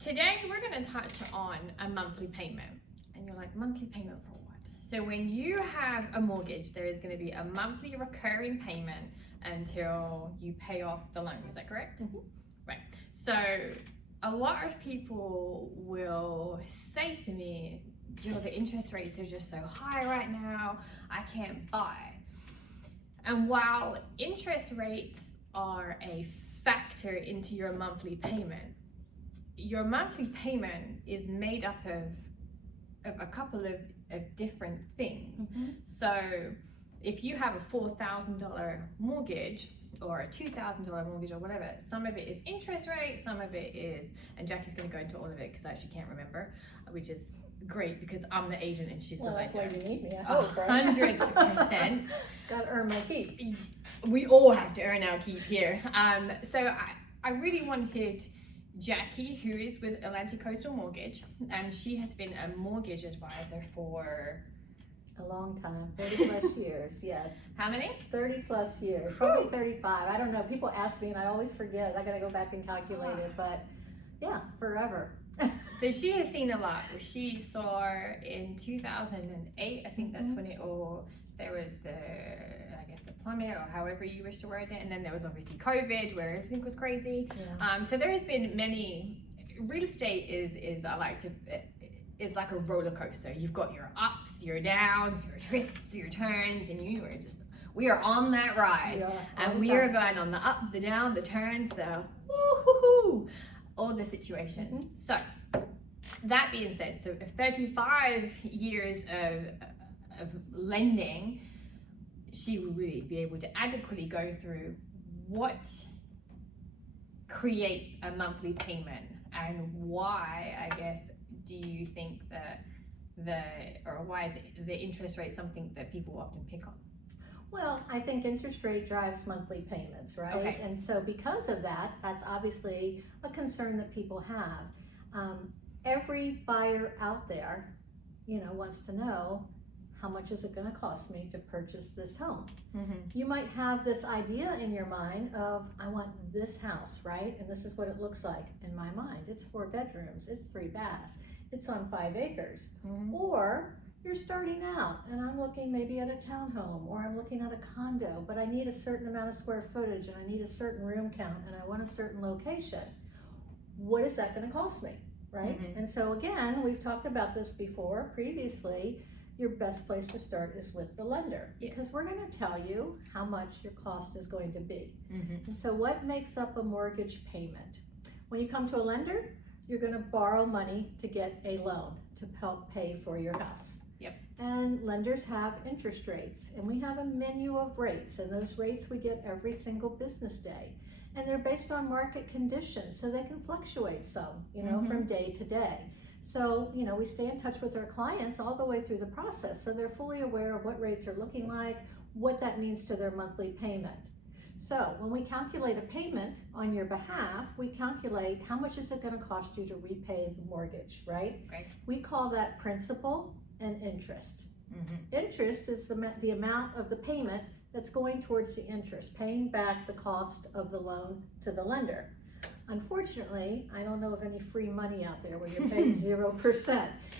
Today we're going to touch on a monthly payment. And you're like, monthly payment for what? So when you have a mortgage, there is going to be a monthly recurring payment until you pay off the loan. Is that correct? Mm-hmm. Right. So a lot of people will say to me, Jill, the interest rates are just so high right now, I can't buy. And while interest rates are a factor into your monthly payment is made up of a couple of different things. Mm-hmm. So if you have a $4,000 mortgage or a $2,000 mortgage or whatever, some of it is interest rate, some of it is, and Jackie's going to go into all of it because I actually can't remember, which is great because I'm the agent and she's the That's lender. why you need me. I hope, right? 100%. Got to earn my keep. We all have to earn our keep here. So I really wanted Jackie, who is with Atlantic Coastal Mortgage, and she has been a mortgage advisor for A long time, 30 plus years, yes. how many? 30 plus years, probably 35. I don't know. People ask me and I always forget. I got to go back and calculate it, but yeah, forever. So she has seen a lot. She saw in 2008, I think that's when there was the plummet, or however you wish to word it, and then there was obviously COVID where everything was crazy. Yeah. So there has been many. Real estate is it's like a roller coaster. You've got your ups, your downs, your twists, your turns, and we are on that ride. And we are going on the up, the down, the turns, the woo-hoo-hoo, all the situations. So that being said, so 35 years of lending, she will really be able to adequately go through what creates a monthly payment and why, I guess, do you think that why is the interest rate something that people often pick on? Well, I think interest rate drives monthly payments, right? Okay. And so because of that, that's obviously a concern that people have. Every buyer out there, wants to know, how much is it going to cost me to purchase this home? Mm-hmm. You might have this idea in your mind of, I want this house, right? And this is what it looks like in my mind. It's 4 bedrooms, it's 3 baths, it's on 5 acres. Mm-hmm. Or you're starting out and I'm looking maybe at a townhome or I'm looking at a condo, but I need a certain amount of square footage and I need a certain room count and I want a certain location. What is that going to cost me, right? Mm-hmm. And so again, we've talked about this before previously. Your best place to start is with the lender, because we're going to tell you how much your cost is going to be. Mm-hmm. And so what makes up a mortgage payment? When you come to a lender, you're going to borrow money to get a loan to help pay for your house. Yep. And lenders have interest rates, and we have a menu of rates, and those rates we get every single business day. And they're based on market conditions, so they can fluctuate some, from day to day. So, we stay in touch with our clients all the way through the process, so they're fully aware of what rates are looking like, what that means to their monthly payment. So when we calculate a payment on your behalf, we calculate how much is it going to cost you to repay the mortgage, right? Right. We call that principal and interest. Mm-hmm. Interest is the amount of the payment that's going towards the interest, paying back the cost of the loan to the lender. Unfortunately, I don't know of any free money out there where you're paid 0%.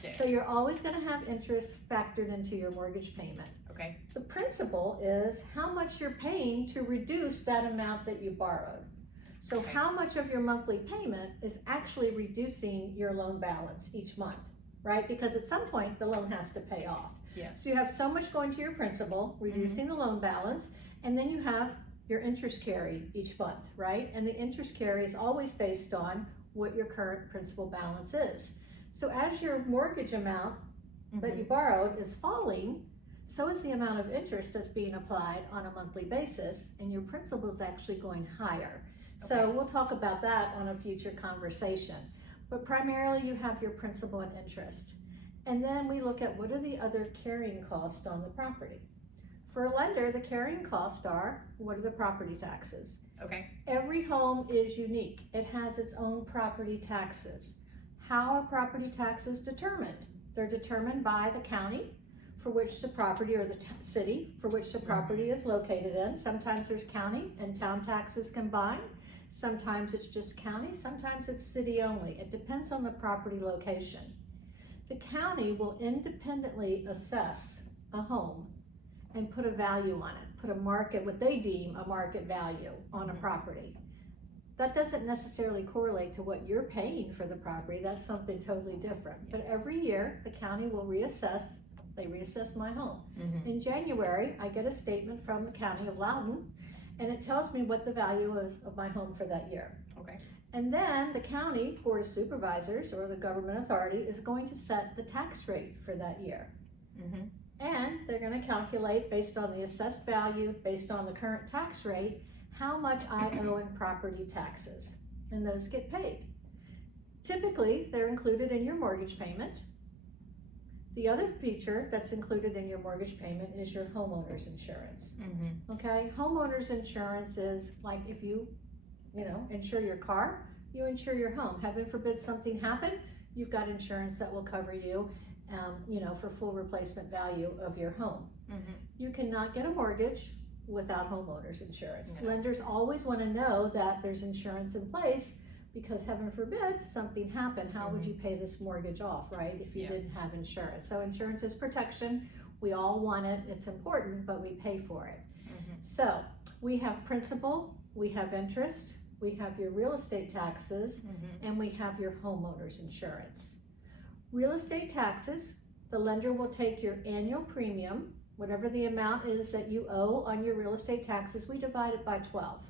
Sure. So you're always going to have interest factored into your mortgage payment. Okay. The principal is how much you're paying to reduce that amount that you borrowed. So how much of your monthly payment is actually reducing your loan balance each month, right? Because at some point the loan has to pay off. Yeah. So you have so much going to your principal, reducing the loan balance, and then you have your interest carry each month, right? And the interest carry is always based on what your current principal balance is. So as your mortgage amount that you borrowed is falling, so is the amount of interest that's being applied on a monthly basis, and your principal is actually going higher. Okay. So we'll talk about that on a future conversation. But primarily you have your principal and interest. And then we look at what are the other carrying costs on the property. For a lender, the carrying costs are, what are the property taxes? Okay. Every home is unique. It has its own property taxes. How are property taxes determined? They're determined by the county for which the property, or the city for which the property is located in. Sometimes there's county and town taxes combined. Sometimes it's just county, sometimes it's city only. It depends on the property location. The county will independently assess a home and put a value on it, put a market, what they deem a market value on a property. That doesn't necessarily correlate to what you're paying for the property. That's something totally different. But every year, the county will reassess. They reassess my home. In January, I get a statement from the County of Loudoun, and it tells me what the value is of my home for that year. Okay. And then the county board of supervisors or the government authority is going to set the tax rate for that year. And they're going to calculate based on the assessed value, based on the current tax rate, how much I owe in property taxes. And those get paid. Typically, they're included in your mortgage payment. The other feature that's included in your mortgage payment is your homeowner's insurance. Okay, homeowner's insurance is like if you insure your car, you insure your home. Heaven forbid something happen, you've got insurance that will cover you, for full replacement value of your home. You cannot get a mortgage without homeowner's insurance. No. Lenders always want to know that there's insurance in place because heaven forbid something happened. How would you pay this mortgage off, right, if you didn't have insurance? So insurance is protection. We all want it. It's important, but we pay for it. So we have principal, we have interest, we have your real estate taxes, and we have your homeowner's insurance. Real estate taxes, the lender will take your annual premium, whatever the amount is that you owe on your real estate taxes, we divide it by 12.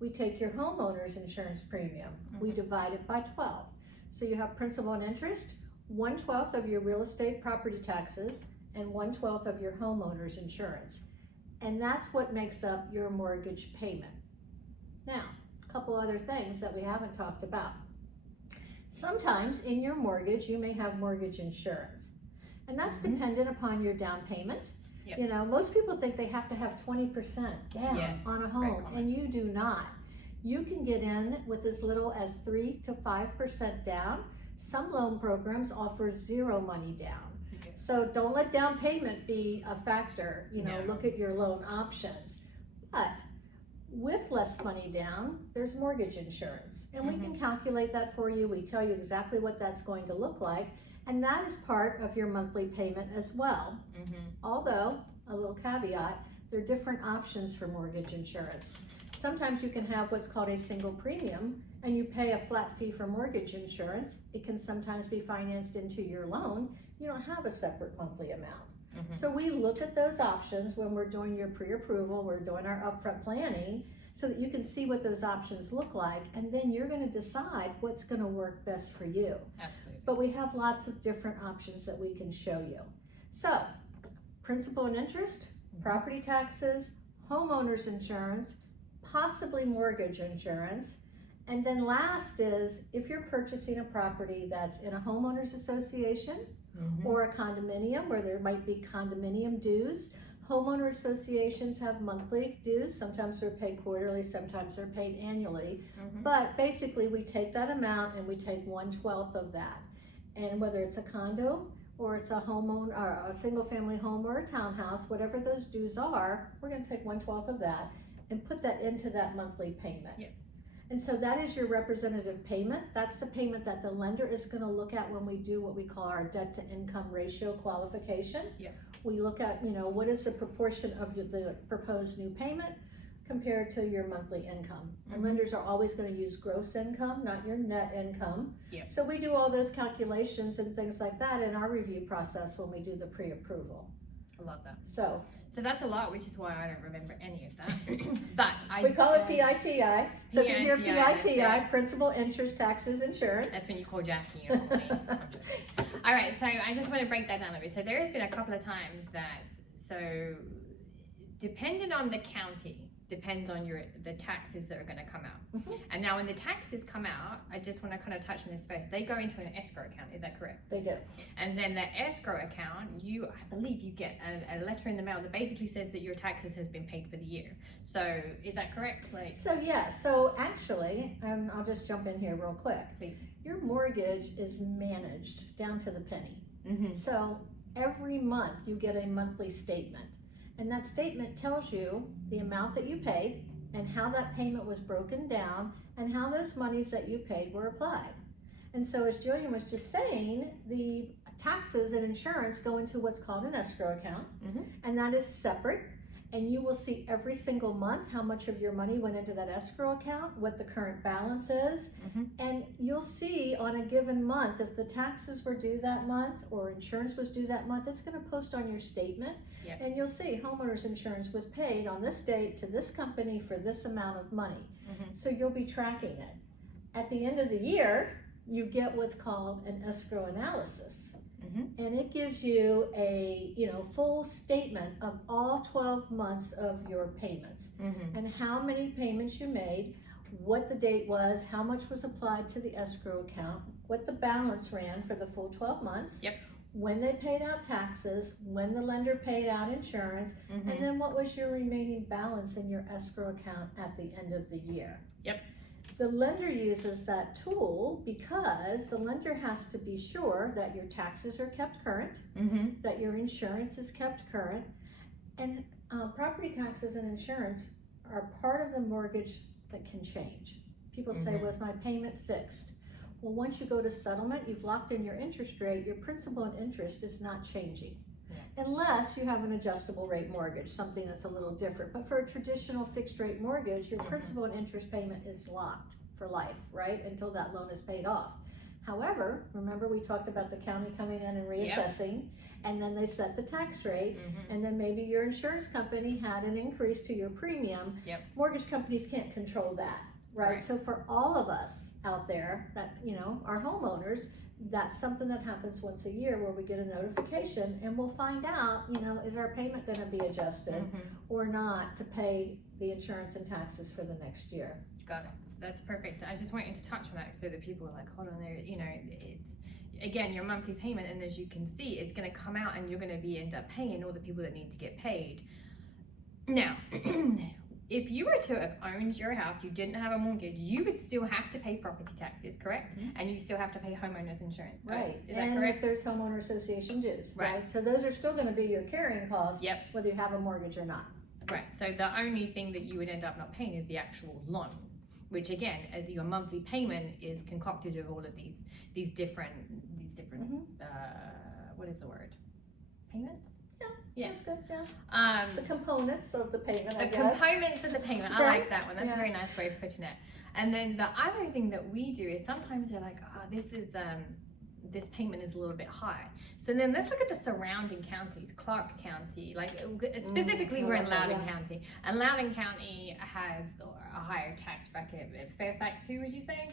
We take your homeowner's insurance premium, we divide it by 12. So you have principal and interest, 1/12 of your real estate property taxes, and 1/12 of your homeowner's insurance. And that's what makes up your mortgage payment. Now, a couple other things that we haven't talked about. Sometimes in your mortgage, you may have mortgage insurance. And that's dependent upon your down payment. Most people think they have to have 20% down on a home, and you do not. You can get in with as little as 3 to 5% down. Some loan programs offer zero money down. So don't let down payment be a factor. Look at your loan options. But with less money down, there's mortgage insurance. And we can calculate that for you. We tell you exactly what that's going to look like. And that is part of your monthly payment as well. Although, a little caveat, there are different options for mortgage insurance. Sometimes you can have what's called a single premium, and you pay a flat fee for mortgage insurance. It can sometimes be financed into your loan. You don't have a separate monthly amount. So we look at those options when we're doing your pre-approval, we're doing our upfront planning, so that you can see what those options look like, and then you're going to decide what's going to work best for you. Absolutely. But we have lots of different options that we can show you. So, principal and interest, property taxes, homeowner's insurance, possibly mortgage insurance, and then last is if you're purchasing a property that's in a homeowners association or a condominium where there might be condominium dues. Homeowner associations have monthly dues. Sometimes they're paid quarterly, sometimes they're paid annually. But basically we take that amount and we take 1/12 of that. And whether it's a condo or it's a homeowner or a single family home or a townhouse, whatever those dues are, we're going to take 1/12 of that and put that into that monthly payment. And so that is your representative payment. That's the payment that the lender is going to look at when we do what we call our debt to income ratio qualification. We look at, what is the proportion of the proposed new payment compared to your monthly income. And lenders are always going to use gross income, not your net income. So we do all those calculations and things like that in our review process when we do the pre-approval. I love that. So that's a lot, which is why I don't remember any of that. But we call it PITI. So if you hear PITI, PITI, principal, interest, taxes, insurance. That's when you call Jackie or call me. I'm joking. All right, so I just want to break that down a bit. So there has been a couple of times that, depending on the county, depends on the taxes that are going to come out. And now when the taxes come out, I just want to kind of touch on this first. They go into an escrow account, is that correct? They do. And then the escrow account, I believe you get a letter in the mail that basically says that your taxes have been paid for the year. So is that correct? So actually, I'll just jump in here real quick. Please. Your mortgage is managed down to the penny. So every month you get a monthly statement. And that statement tells you the amount that you paid, and how that payment was broken down and how those monies that you paid were applied. And so as Jillian was just saying, the taxes and insurance go into what's called an escrow account, and that is separate. And you will see every single month how much of your money went into that escrow account, what the current balance is. And you'll see on a given month, if the taxes were due that month or insurance was due that month, it's going to post on your statement. And you'll see homeowners insurance was paid on this date to this company for this amount of money. So you'll be tracking it. At the end of the year, you get what's called an escrow analysis. And it gives you a full statement of all 12 months of your payments and how many payments you made, what the date was, how much was applied to the escrow account, what the balance ran for the full 12 months, when they paid out taxes, when the lender paid out insurance, and then what was your remaining balance in your escrow account at the end of the year. The lender uses that tool because the lender has to be sure that your taxes are kept current, that your insurance is kept current, and property taxes and insurance are part of the mortgage that can change. People say, was my payment fixed? Well, once you go to settlement, you've locked in your interest rate, your principal and interest is not changing. Unless you have an adjustable rate mortgage, something that's a little different. But for a traditional fixed rate mortgage, your principal and interest payment is locked for life, right? Until that loan is paid off. However, remember we talked about the county coming in and reassessing, and then they set the tax rate, and then maybe your insurance company had an increase to your premium. Mortgage companies can't control that, right? So for all of us out there that, are homeowners, that's something that happens once a year where we get a notification and we'll find out, is our payment going to be adjusted or not to pay the insurance and taxes for the next year. Got it. That's perfect. I just wanted to touch on that so that people are like, hold on there, it's, again, your monthly payment, and as you can see, it's going to come out and you're going to end up paying all the people that need to get paid. Now, if you were to have owned your house, you didn't have a mortgage, you would still have to pay property taxes, correct? And you still have to pay homeowners insurance. Right. Is that correct? And if there's homeowner association dues, right? So those are still going to be your carrying costs, whether you have a mortgage or not. Right. So the only thing that you would end up not paying is the actual loan, which again, your monthly payment is concocted of all of these different what is the word? Payments? Yeah, that's good. The components of the payment. The components of the payment. I like that one. That's a very nice way of putting it. And then the other thing that we do is sometimes they're like, this payment is a little bit high. So then let's look at the surrounding counties. Clark County, like specifically we're in Loudoun County, and Loudoun County has a higher tax bracket. Fairfax too, would you say?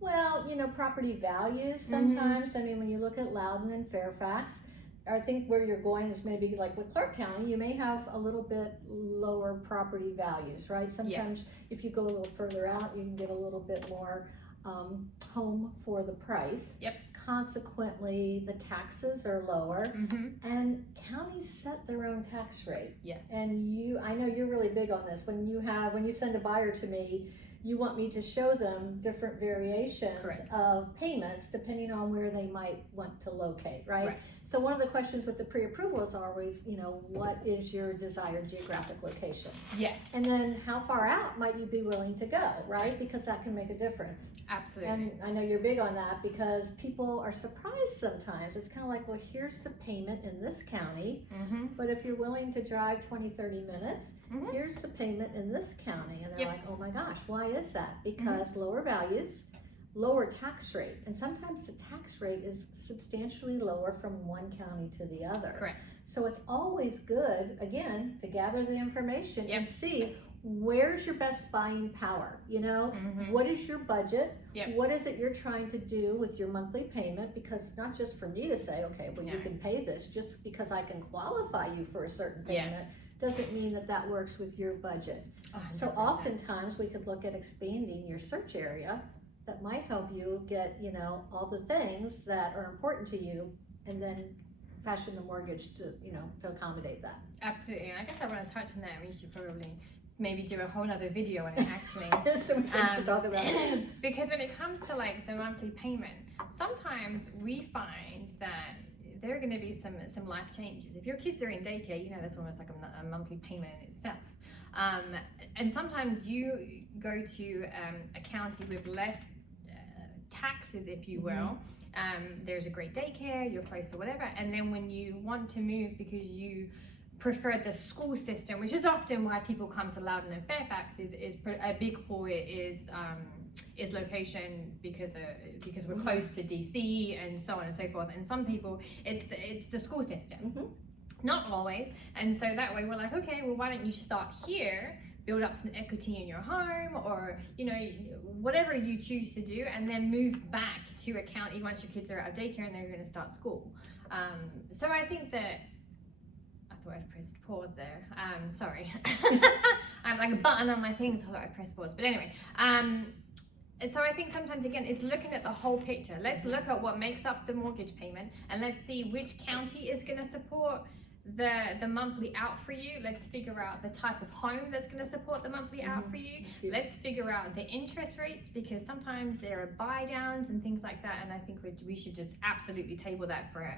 Well, property values sometimes. I mean, when you look at Loudoun and Fairfax, I think where you're going is maybe like with Clark County, you may have a little bit lower property values, right? Sometimes if you go a little further out, you can get a little bit more home for the price. Consequently, the taxes are lower, and counties set their own tax rate. And I know you're really big on this. When you send a buyer to me, you want me to show them different variations of payments depending on where they might want to locate, right? So one of the questions with the pre-approval is always, what is your desired geographic location? And then how far out might you be willing to go, right? Because that can make a difference. Absolutely. And I know you're big on that because people are surprised sometimes. It's kind of like, well, here's the payment in this county, but if you're willing to drive 20, 30 minutes, here's the payment in this county. And they're like, oh my gosh, why is that? Because lower values, lower tax rate, and sometimes the tax rate is substantially lower from one county to the other. So it's always good, again, to gather the information and see where's your best buying power. What is your budget? What is it you're trying to do with your monthly payment? Because it's not just for me to say, okay, well, you can pay this. Just because I can qualify you for a certain payment doesn't mean that works with your budget. 100%. So oftentimes we could look at expanding your search area that might help you get, all the things that are important to you, and then fashion the mortgage to accommodate that. Absolutely. And I guess I want to touch on that. We should probably maybe do a whole other video on it actually. Some things to talk about. Because when it comes to like the monthly payment, sometimes we find that there are going to be some life changes. If your kids are in daycare, you know, that's almost like a monthly payment in itself. And sometimes you go to a county with less taxes, if you will. There's a great daycare, you're close to whatever, and then when you want to move because you prefer the school system, which is often why people come to Loudoun and Fairfax, is a big pull is location, because we're close to DC and so on and so forth. And some people, it's the school system. Not always. And so that way we're like, okay, well, why don't you start here, build up some equity in your home, or, you know, whatever you choose to do, and then move back to a county once your kids are out of daycare and they're going to start school. So I think that, I thought I pressed pause there. Sorry. I have like a button on my thing, so I thought I pressed pause. But anyway, so I think sometimes, again, it's looking at the whole picture. Let's look at what makes up the mortgage payment, and let's see which county is going to support the monthly out for you. Let's figure out the type of home that's going to support the monthly out for you. Let's figure out the interest rates, because sometimes there are buy downs and things like that, and I think we should just absolutely table that for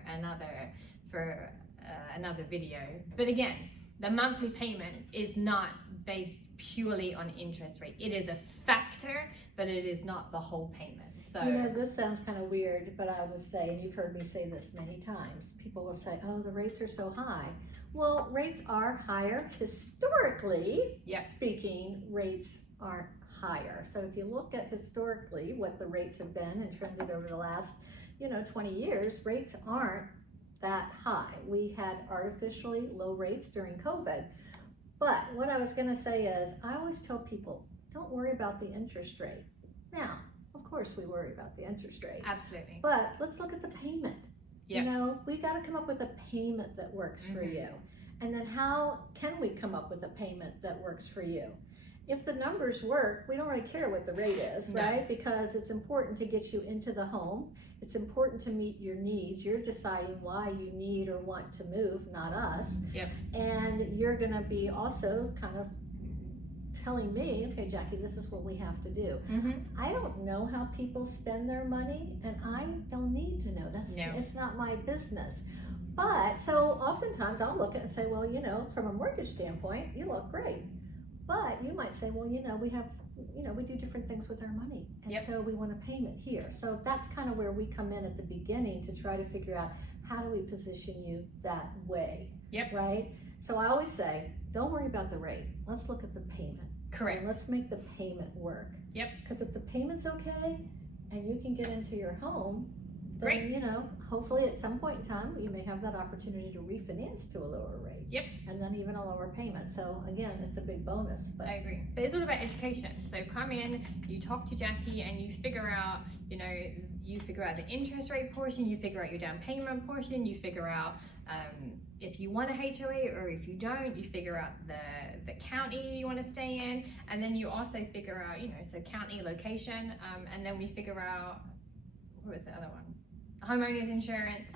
another video. But again, the monthly payment is not based purely on interest rate. It is a factor, but it is not the whole payment. So, you know, this sounds kind of weird, but I'll just say, and you've heard me say this many times, people will say, oh, the rates are so high. Well, rates are higher. Historically speaking, rates aren't higher. So if you look at historically what the rates have been and trended over the last, 20 years, rates aren't that high. We had artificially low rates during COVID. But what I was going to say is, I always tell people, don't worry about the interest rate. Now, of course we worry about the interest rate. Absolutely. But let's look at the payment. We got to come up with a payment that works for you. And then how can we come up with a payment that works for you? If the numbers work, we don't really care what the rate is, right? Because it's important to get you into the home. It's important to meet your needs. You're deciding why you need or want to move, not us. And you're going to be also kind of telling me, okay, Jackie, this is what we have to do. I don't know how people spend their money, and I don't need to know. It's not my business. But so oftentimes I'll look at it and say, well, from a mortgage standpoint, you look great. But you might say, well, we have, we do different things with our money. And so we want a payment here. So that's kind of where we come in at the beginning to try to figure out, how do we position you that way? Right? So I always say, don't worry about the rate. Let's look at the payment. Correct. And let's make the payment work. Because if the payment's okay and you can get into your home, then, hopefully at some point in time, you may have that opportunity to refinance to a lower rate. And then even a lower payment. So again, it's a big bonus. But I agree. But it's all about education. So come in, you talk to Jackie, and you figure out, you figure out the interest rate portion, you figure out your down payment portion, you figure out if you want a HOA or if you don't, you figure out the county you want to stay in, and then you also figure out, so county, location, and then we figure out, what was the other one? Homeowners insurance,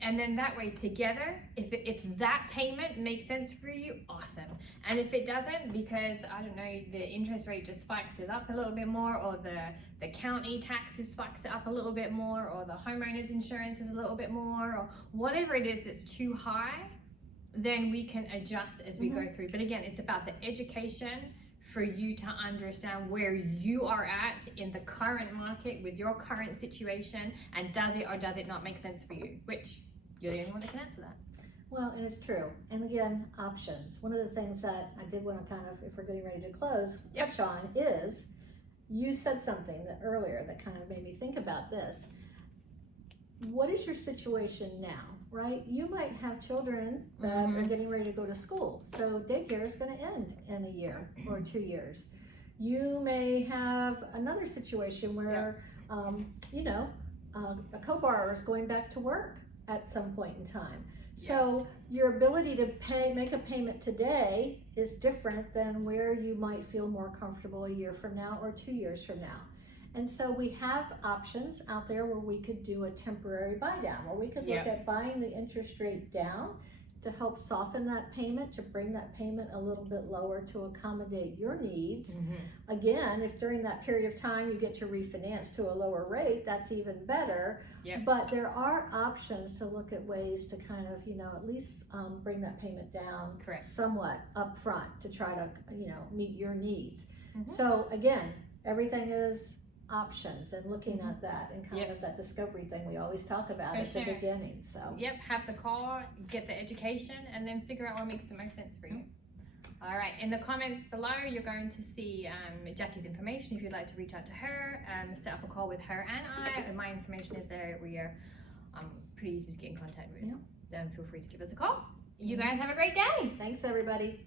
and then that way together, if that payment makes sense for you, awesome. And if it doesn't, because I don't know, the interest rate just spikes it up a little bit more, or the county taxes spikes it up a little bit more, or the homeowners insurance is a little bit more, or whatever it is that's too high, then we can adjust as we go through. But again, it's about the education for you to understand where you are at in the current market with your current situation, and does it or does it not make sense for you, which you're the only one that can answer that. Well, and it's true. And again, options. One of the things that I did want to kind of, if we're getting ready to close, touch on is, you said something earlier that kind of made me think about this. What is your situation now, right? You might have children that are getting ready to go to school. So daycare is going to end in a year or 2 years. You may have another situation where, a co-borrower is going back to work at some point in time. So your ability to make a payment today is different than where you might feel more comfortable a year from now or 2 years from now. And so we have options out there where we could do a temporary buy down, where we could look at buying the interest rate down to help soften that payment, to bring that payment a little bit lower to accommodate your needs. Again, if during that period of time you get to refinance to a lower rate, that's even better. Yep. But there are options to look at ways to kind of, at least bring that payment down Correct. somewhat up front to try to, meet your needs. So again, everything is options and looking at that and kind of that discovery thing we always talk about at the beginning. So yep, have the call, get the education, and then figure out what makes the most sense for you. All right, in the comments below you're going to see Jackie's information if you'd like to reach out to her, set up a call with her and I, and my information is there. We are pretty easy to get in contact with. Then feel free to give us a call. You guys have a great day. Thanks everybody.